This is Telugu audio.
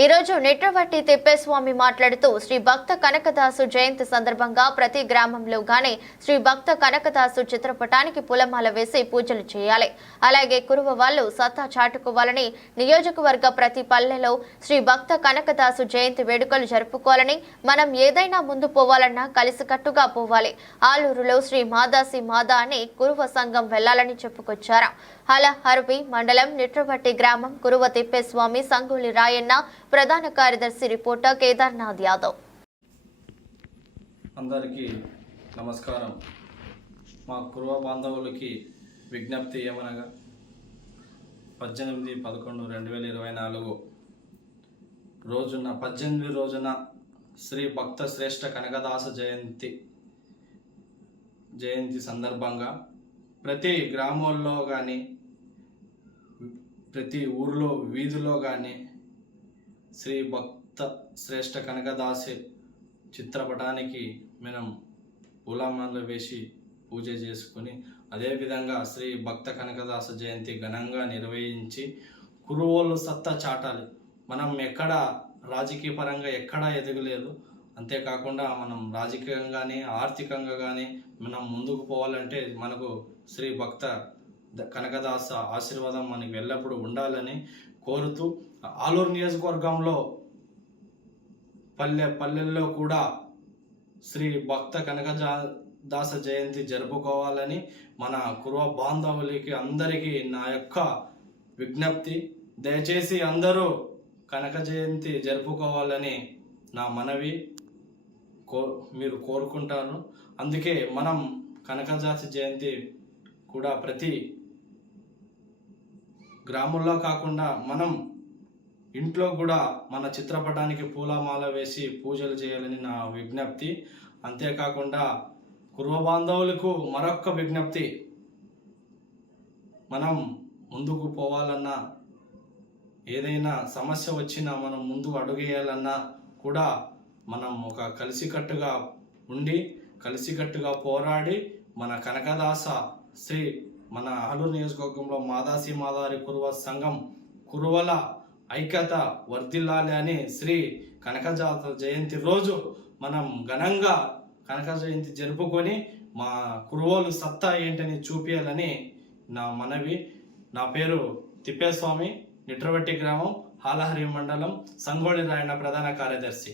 ఈరోజు నిట్రవట్టి తిప్పేస్వామి మాట్లాడుతూ శ్రీ భక్త కనకదాసు జయంతి సందర్భంగా ప్రతి గ్రామంలో గాని శ్రీ భక్త కనకదాసు చిత్రపటానికి పూలమాల వేసి పూజలు చేయాలి. అలాగే కురువ వాళ్ళు సత్తా చాటుకోవాలని నియోజకవర్గ ప్రతి పల్లెలో శ్రీ భక్త కనకదాసు జయంతి వేడుకలు జరుపుకోవాలని మనం ఏదైనా ముందు పోవాలన్నా కలిసికట్టుగా పోవాలి. ఆలూరులో శ్రీ మాదాసి మాదా అని కురువ సంఘం వెళ్ళాలని చెప్పుకొచ్చారు. హలహర్వి హర్వి మండలం నిట్రవట్టి గ్రామం గురువ తిప్పేస్వామి సంగూలి రాయన్న ప్రధాన కార్యదర్శి రిపోర్టర్ కేదార్నాథ్ యాదవ్. అందరికీ నమస్కారం. మా కురువ బాంధవులకి విజ్ఞప్తి ఏమనగా పద్దెనిమిది పదకొండు రెండు వేల ఇరవై నాలుగు రోజున పద్దెనిమిది రోజున శ్రీ భక్త శ్రేష్ఠ కనకదాస జయంతి జయంతి సందర్భంగా ప్రతి గ్రామంలో కానీ ప్రతి ఊర్లో వీధిలో కానీ శ్రీ భక్త శ్రేష్ఠ కనకదాసి చిత్రపటానికి మనం పూలమాలలు వేసి పూజ చేసుకుని అదేవిధంగా శ్రీ భక్త కనకదాస జయంతి ఘనంగా నిర్వహించి కురువోళ్ళు సత్తా చాటాలి. మనం ఎక్కడ రాజకీయ పరంగా ఎక్కడా ఎదగలేదు. అంతేకాకుండా మనం రాజకీయంగా కానీ ఆర్థికంగా కానీ మనం ముందుకు పోవాలంటే మనకు శ్రీ భక్త కనకదాస ఆశీర్వాదం మనకి ఎల్లప్పుడూ ఉండాలని కోరుతూ ఆలూరు నియోజకవర్గంలో పల్లె పల్లెల్లో కూడా శ్రీ భక్త కనకజా దాస జయంతి జరుపుకోవాలని మన కుర్వ బాంధవులకి అందరికీ నా యొక్క విజ్ఞప్తి. దయచేసి అందరూ కనక జయంతి జరుపుకోవాలని నా మనవి కో మీరు కోరుకుంటారు. అందుకే మనం కనకజాతి జయంతి కూడా ప్రతి గ్రామంలో కాకుండా మనం ఇంట్లో కూడా మన చిత్రపటానికి పూలమాల వేసి పూజలు చేయాలని నా విజ్ఞప్తి. అంతేకాకుండా కుర్వ బాంధవులకు మరొక్క విజ్ఞప్తి. మనం ముందుకు పోవాలన్నా ఏదైనా సమస్య వచ్చినా మనం ముందుకు అడుగేయాలన్నా కూడా మనం ఒక కలిసికట్టుగా ఉండి కలిసికట్టుగా పోరాడి మన కనకదాస శ్రీ మన ఆలూరు నియోజకవర్గంలో మాదాసి మాదారి కురువ సంఘం కురువల ఐక్యత వర్ధిల్లాలి అని శ్రీ కనకజాత జయంతి రోజు మనం ఘనంగా కనక జయంతి జరుపుకొని మా కురువోలు సత్తా ఏంటని చూపించాలని నా మనవి. నా పేరు తిప్పేస్వామి నిట్రవట్టి గ్రామం హాలహరి మండలం సంగోళి రాయణ ప్రధాన కార్యదర్శి.